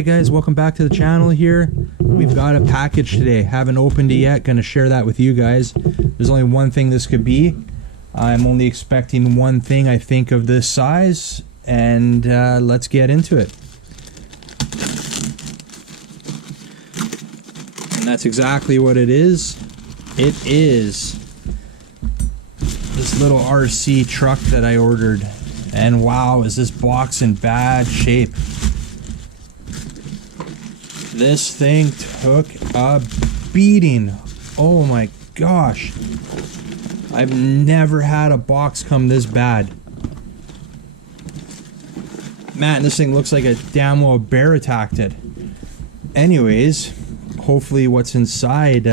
Alright guys, welcome back to the channel here. We've got a package today. Haven't opened it yet. Gonna share that with you guys. There's only one thing this could be. I'm only expecting one thing, I think, of this size. And let's get into it. And that's exactly what it is. It is this little RC truck that I ordered. And wow, is this box in bad shape. This thing took a beating. Oh my gosh. I've never had a box come this bad. Man, this thing looks like a damn well bear attacked it. Anyways, hopefully what's inside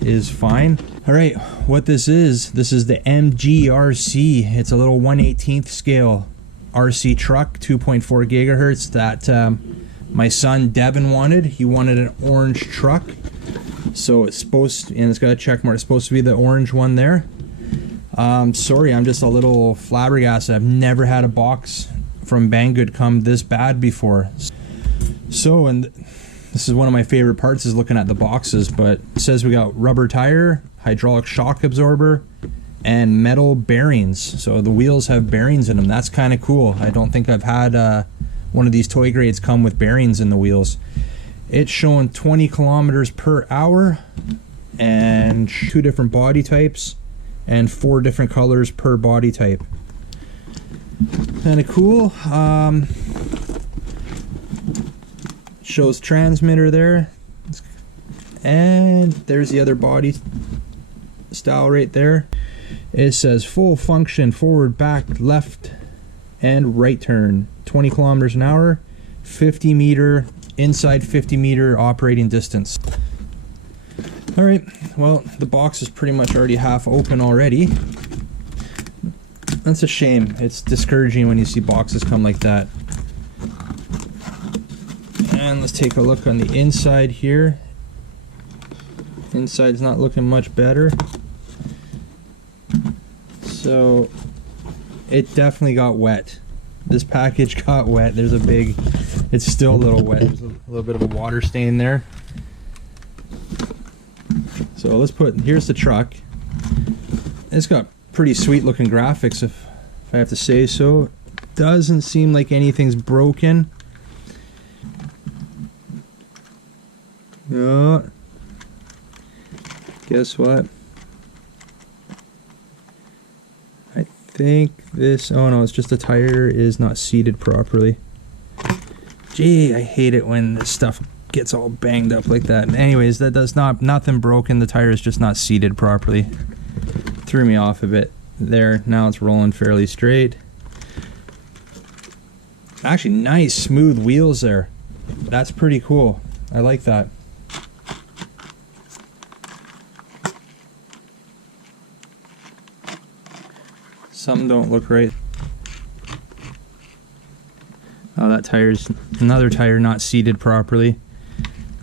is fine. Alright, what this is the MGRC. It's a little 1/18th scale RC truck, 2.4 gigahertz that my son Devin wanted. He wanted an orange truck. So it's supposed to, and it's got a check mark, it's supposed to be the orange one there. Sorry, I'm just a little flabbergasted. I've never had a box from Banggood come this bad before. So, and this is one of my favorite parts, is looking at the boxes, but it says we got rubber tire, hydraulic shock absorber, and metal bearings. So the wheels have bearings in them. That's kind of cool. I don't think I've had one of these toy grades come with bearings in the wheels. It's showing 20 kilometers per hour and 2 different body types and 4 different colors per body type. Kind of cool. Shows transmitter there, and there's the other body style right there. It says full function, forward, back, left, and right turn. 20 kilometers an hour, 50 meter, inside 50 meter operating distance. Alright, well, the box is pretty much already half open already. That's a shame. It's discouraging when you see boxes come like that. And let's take a look on the inside here. Inside's not looking much better. So it definitely got wet. This package got wet. There's a big, it's still a little wet. There's a little bit of a water stain there. So let's put, here's the truck. It's got pretty sweet looking graphics, if I have to say so. Doesn't seem like anything's broken. No. Guess what? I think this, oh no, it's just the tire is not seated properly. Gee, I hate it when this stuff gets all banged up like that. Anyways, that does nothing broken. The tire is just not seated properly. Threw me off a bit there. Now it's rolling fairly straight. Actually, nice smooth wheels there. That's pretty cool. I like that. Something don't look right. Oh, that tire's another tire not seated properly.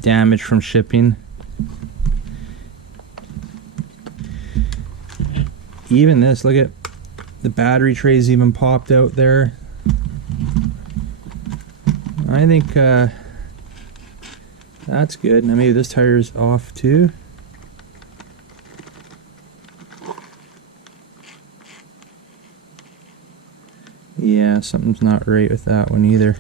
Damage from shipping. Even this, look at the battery trays even popped out there. I think that's good. Now maybe this tire's off too. Yeah, something's not right with that one either.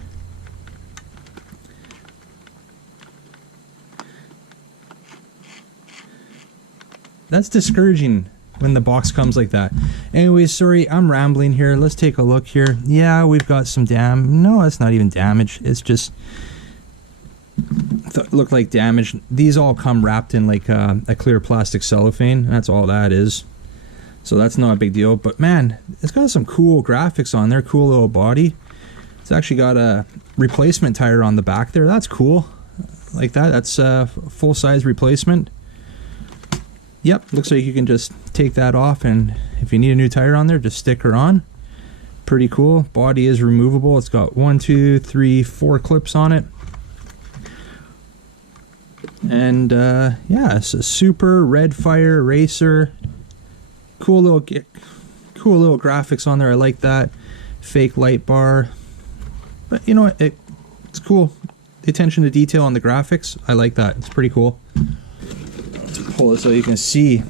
That's discouraging when the box comes like that. Anyways, sorry, I'm rambling here. Let's take a look here. Yeah, we've got some no, that's not even damage. It's just look like damage. These all come wrapped in like a clear plastic cellophane. That's all that is. So that's not a big deal, but man, it's got some cool graphics on there, cool little body. It's actually got a replacement tire on the back there. That's cool. Like that, that's a full-size replacement. Yep, looks like you can just take that off, and if you need a new tire on there, just stick her on. Pretty cool. Body is removable. It's got 1, 2, 3, 4 clips on it. And yeah, it's a Super Red Fire Racer. Cool little graphics on there. I like that. Fake light bar, but you know what? It's cool. the attention to detail on the graphics, I like that. It's pretty cool. Let's pull it so you can see.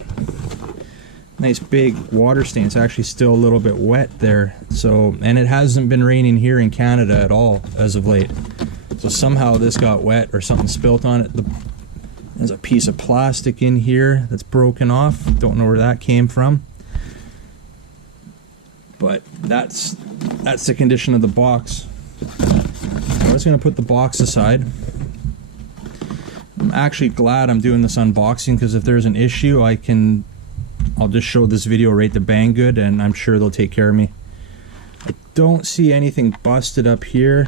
Nice big water stain. It's actually still a little bit wet there. So, and it hasn't been raining here in Canada at all as of late. So somehow this got wet or something spilt on it. There's a piece of plastic in here that's broken off. Don't know where that came from. But that's the condition of the box. I'm just going to put the box aside. I'm actually glad I'm doing this unboxing, because if there's an issue, I'll just show this video right to Banggood and I'm sure they'll take care of me. I don't see anything busted up here.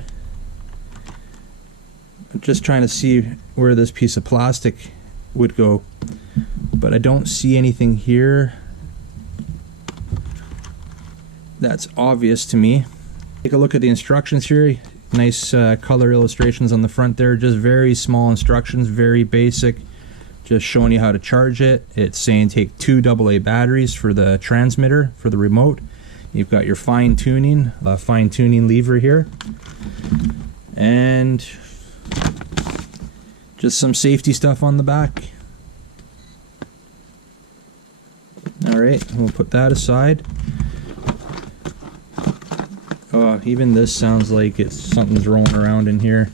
I'm just trying to see where this piece of plastic would go, but I don't see anything here that's obvious to me. Take a look at the instructions here. Nice color illustrations on the front there. Just very small instructions, very basic. Just showing you how to charge it. It's saying take 2 AA batteries for the transmitter, for the remote. You've got your fine tuning lever here. And just some safety stuff on the back. Alright, we'll put that aside. Oh, even this sounds like something's rolling around in here.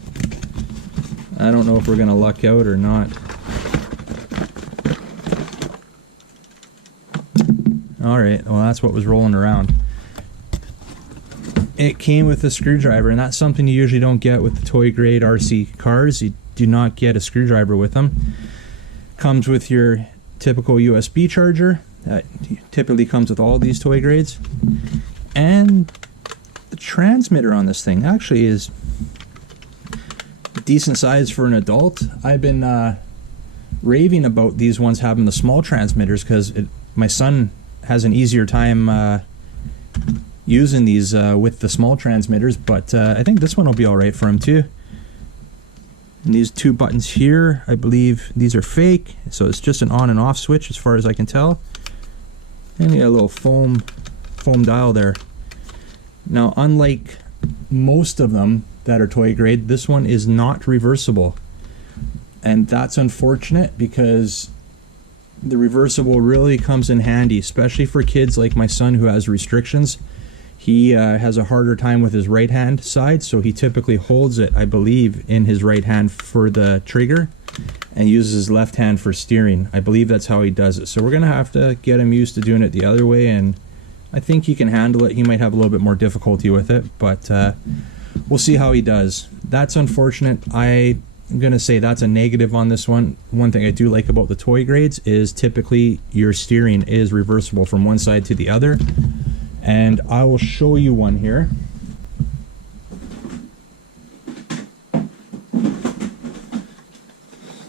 I don't know if we're gonna luck out or not. Alright, well that's what was rolling around. It came with a screwdriver, and that's something you usually don't get with the toy grade RC cars. You do not get a screwdriver with them. Comes with your typical USB charger. That typically comes with all these toy grades. And the transmitter on this thing actually is decent size for an adult. I've been raving about these ones having the small transmitters, because my son has an easier time using these with the small transmitters, but I think this one will be alright for him too. And these 2 buttons here, I believe these are fake, so it's just an on and off switch as far as I can tell. And you got a little foam dial there. Now, unlike most of them that are toy grade, this one is not reversible, and that's unfortunate, because the reversible really comes in handy, especially for kids like my son who has restrictions. He has a harder time with his right hand side, so he typically holds it, I believe, in his right hand for the trigger and uses his left hand for steering. I believe that's how he does it. So we're gonna have to get him used to doing it the other way, and I think he can handle it. He might have a little bit more difficulty with it, but we'll see how he does. That's unfortunate. I'm going to say that's a negative on this one. One thing I do like about the toy grades is typically your steering is reversible from one side to the other. And I will show you one here.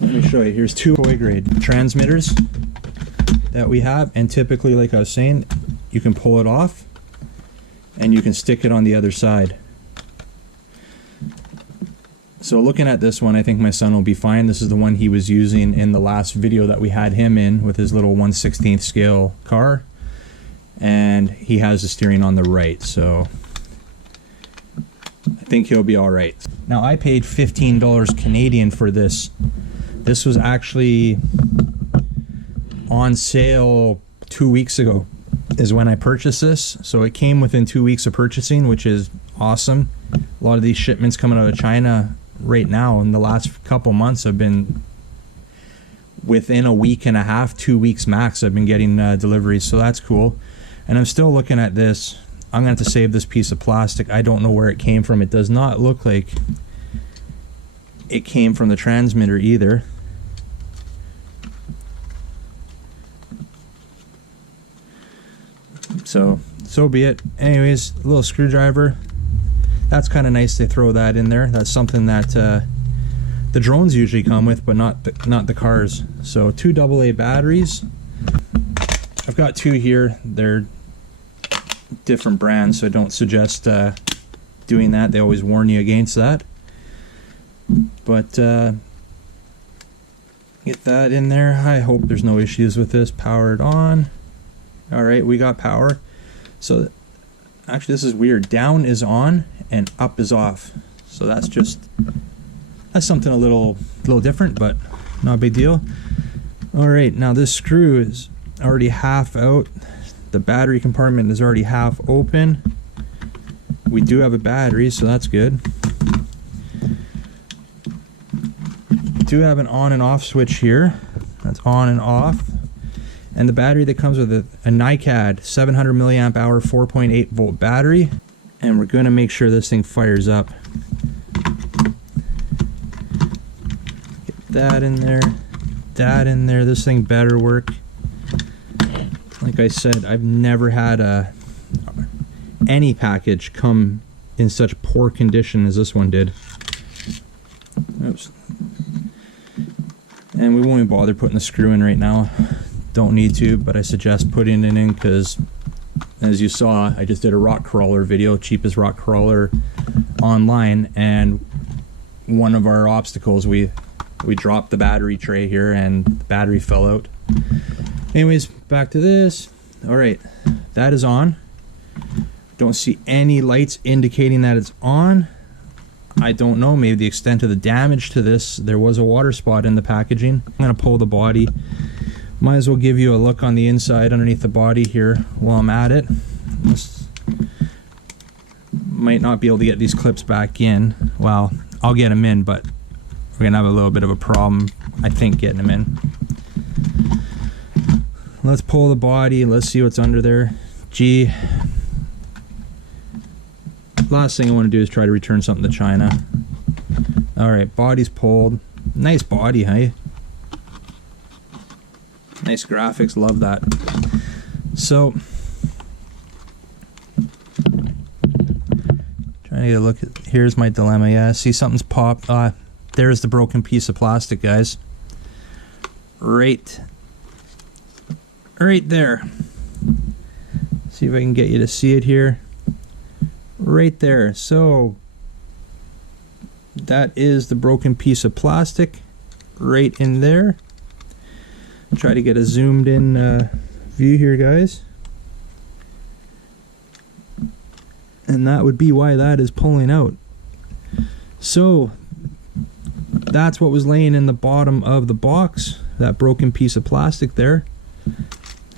Let me show you. Here's 2 toy grade transmitters that we have, and typically, like I was saying, you can pull it off and you can stick it on the other side. So looking at this one, I think my son will be fine. This is the one he was using in the last video that we had him in with his little 1/16 scale car, and he has the steering on the right, so I think he'll be all right. Now, I paid $15 Canadian for this. This was actually on sale 2 weeks ago is when I purchased this, so it came within 2 weeks of purchasing, which is awesome. A lot of these shipments coming out of China right now in the last couple months have been within a week and a half, 2 weeks max. I've been getting deliveries, so that's cool. And I'm still looking at this. I'm gonna have to save this piece of plastic. I don't know where it came from. It does not look like it came from the transmitter either. So be it. Anyways, a little screwdriver. That's kind of nice they throw that in there. That's something that the drones usually come with, but not the cars. So 2 AA batteries. I've got 2 here. They're different brands, so I don't suggest doing that. They always warn you against that. But get that in there. I hope there's no issues with this. Powered on. Alright, we got power. So actually, this is weird. Down is on and up is off. So that's just That's something a little different, but not a big deal. All right, now this screw is already half out. The battery compartment is already half open. We do have a battery, so that's good. We do have an on and off switch here. That's on and off. And the battery that comes with a NiCad 700 milliamp hour 4.8 volt battery. And we're going to make sure this thing fires up. Get that in there, that in there. This thing better work. Like I said, I've never had any package come in such poor condition as this one did. Oops. And we won't even bother putting the screw in right now. Don't need to, but I suggest putting it in because, as you saw, I just did a rock crawler video, cheapest rock crawler online, and one of our obstacles, we dropped the battery tray here and the battery fell out. Anyways, back to this. All right, that is on. Don't see any lights indicating that it's on. I don't know, maybe the extent of the damage to this. There was a water spot in the packaging. I'm gonna pull the body. Might as well give you a look on the inside underneath the body here while I'm at it. Might not be able to get these clips back in. Well, I'll get them in, but we're gonna have a little bit of a problem, I think, getting them in. Let's pull the body. Let's see what's under there. Gee. Last thing I want to do is try to return something to China. Alright, body's pulled. Nice body, hey? Nice graphics, love that. So, trying to get a look at, here's my dilemma. Yeah, see something's popped. There's the broken piece of plastic, guys. Right there. See if I can get you to see it here. Right there. So that is the broken piece of plastic right in there. Try to get a zoomed in view here, guys. And that would be why that is pulling out. So that's what was laying in the bottom of the box, that broken piece of plastic there.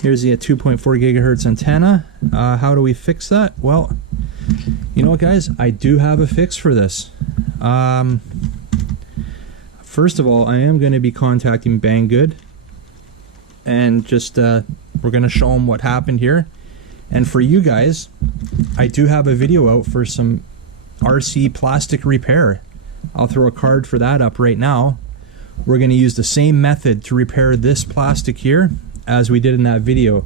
Here's the 2.4 gigahertz antenna. How do we fix that? Well, you know what, guys? I do have a fix for this. First of all, I am going to be contacting Banggood, and just we're going to show them what happened here. And for you guys, I do have a video out for some RC plastic repair. I'll throw a card for that up right now. We're going to use the same method to repair this plastic here as we did in that video.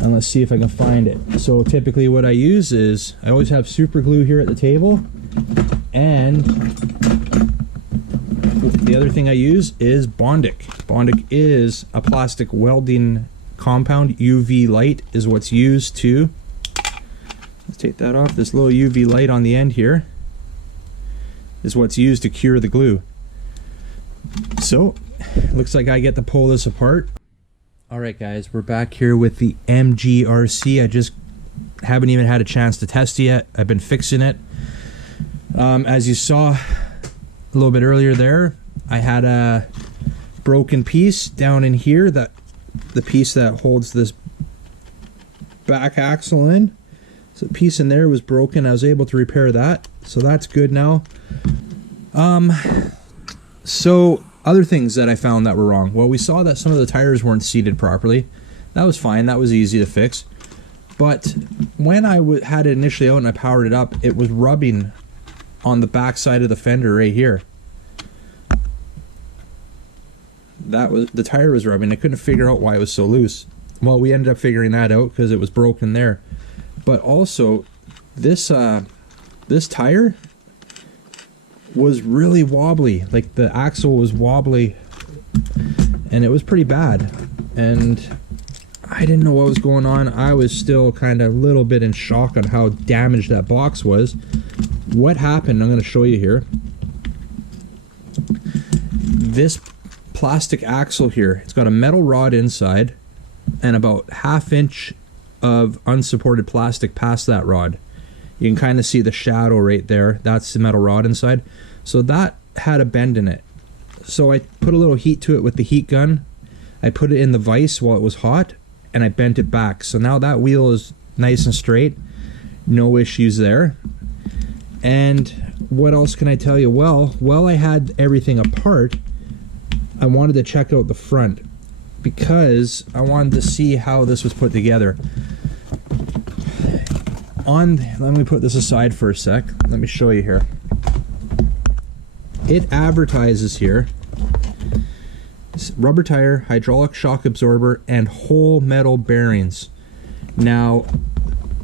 And let's see if I can find it. So typically what I use is, I always have super glue here at the table, and the other thing I use is Bondic. Bondic is a plastic welding compound. UV light is what's used to, let's take that off, this little UV light on the end here is what's used to cure the glue. So, looks like I get to pull this apart. Alright guys, we're back here with the MGRC. I just haven't even had a chance to test it yet. I've been fixing it. As you saw a little bit earlier there, I had a broken piece down in here, that the piece that holds this back axle in. So the piece in there was broken. I was able to repair that, so that's good now. So other things that I found that were wrong. Well, we saw that some of the tires weren't seated properly. That was fine. That was easy to fix. But when I had it initially out and I powered it up, it was rubbing on the back side of the fender right here. That was, the tire was rubbing. I couldn't figure out why it was so loose. Well, we ended up figuring that out because it was broken there. But also, this this tire was really wobbly. Like, the axle was wobbly, and it was pretty bad. And I didn't know what was going on. I was still kind of a little bit in shock on how damaged that box was. What happened, I'm going to show you here. This plastic axle here, it's got a metal rod inside and about 1/2 inch of unsupported plastic past that rod. You can kind of see the shadow right there. That's the metal rod inside. So that had a bend in it. So I put a little heat to it with the heat gun. I put it in the vise while it was hot, and I bent it back. So now that wheel is nice and straight. No issues there. And what else can I tell you? Well, while I had everything apart, I wanted to check out the front because I wanted to see how this was put together. Let me put this aside for a sec. Let me show you here. It advertises here, rubber tire, hydraulic shock absorber, and whole metal bearings. Now,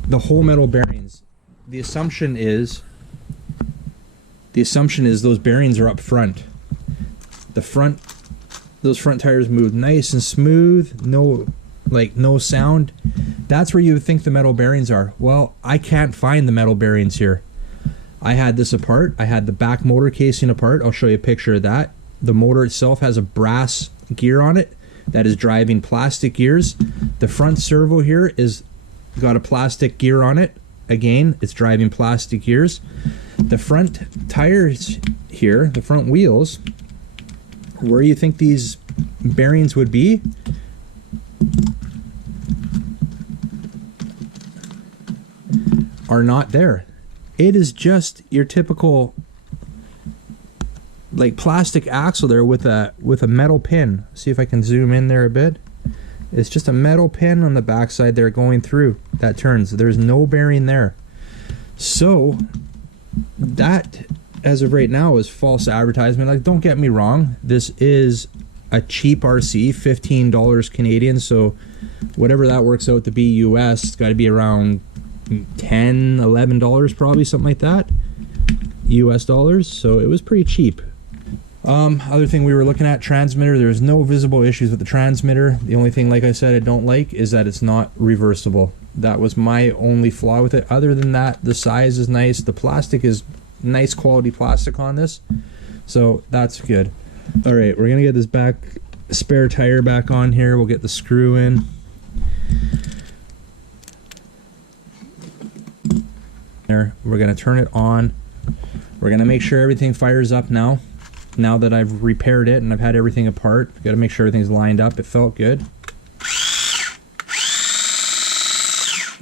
the whole metal bearings, the assumption is those bearings are up front. Those front tires move nice and smooth, no sound. That's where you would think the metal bearings are. Well, I can't find the metal bearings here. I had this apart. I had the back motor casing apart. I'll show you a picture of that. The motor itself has a brass gear on it that is driving plastic gears. The front servo here is got a plastic gear on it. Again, it's driving plastic gears. The front tires here, the front wheels, where you think these bearings would be, are not there. It is just your typical like plastic axle there with a metal pin. See if I can zoom in there a bit. It's just a metal pin on the backside there going through that turns. There's no bearing there. So that, as of right now, is false advertisement. Like, don't get me wrong, this is a cheap RC, $15 Canadian, so whatever that works out to be US, it's got to be around $10, $11 probably, something like that, US dollars. So it was pretty cheap. Other thing we were looking at, transmitter. There's no visible issues with the transmitter. The only thing, like I said, I don't like is that it's not reversible. That was my only flaw with it. Other than that, the size is nice. The plastic is nice quality plastic on this, so that's good. All right, we're gonna get this back spare tire back on here. We'll get the screw in. There, we're gonna turn it on. We're gonna make sure everything fires up now. Now that I've repaired it and I've had everything apart, got to make sure everything's lined up. It felt good.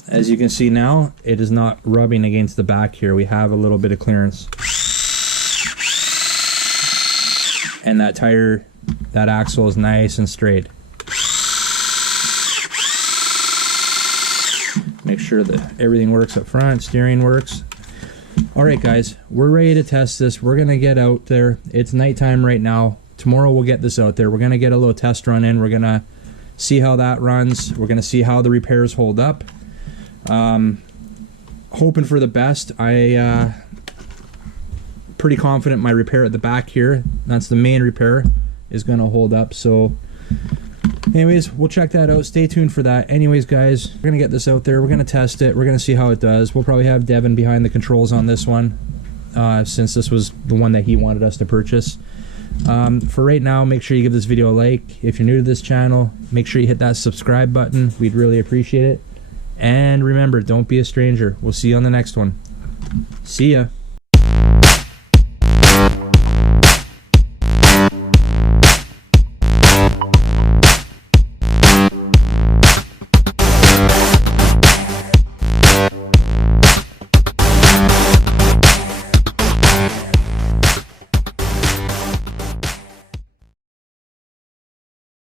As you can see now, it is not rubbing against the back here. We have a little bit of clearance. And that tire, that axle is nice and straight. Make sure that everything works up front, steering works. Alright guys, we're ready to test this. We're going to get out there. It's nighttime right now. Tomorrow we'll get this out there. We're going to get a little test run in. We're going to see how that runs. We're going to see how the repairs hold up. Hoping for the best. Pretty confident my repair at the back here, that's the main repair, is going to hold up. So anyways, we'll check that out. Stay tuned for that. Anyways, guys, we're going to get this out there. We're going to test it. We're going to see how it does. We'll probably have Devin behind the controls on this one, since this was the one that he wanted us to purchase. For right now, make sure you give this video a like. If you're new to this channel, make sure you hit that subscribe button. We'd really appreciate it. And remember, don't be a stranger. We'll see you on the next one. See ya.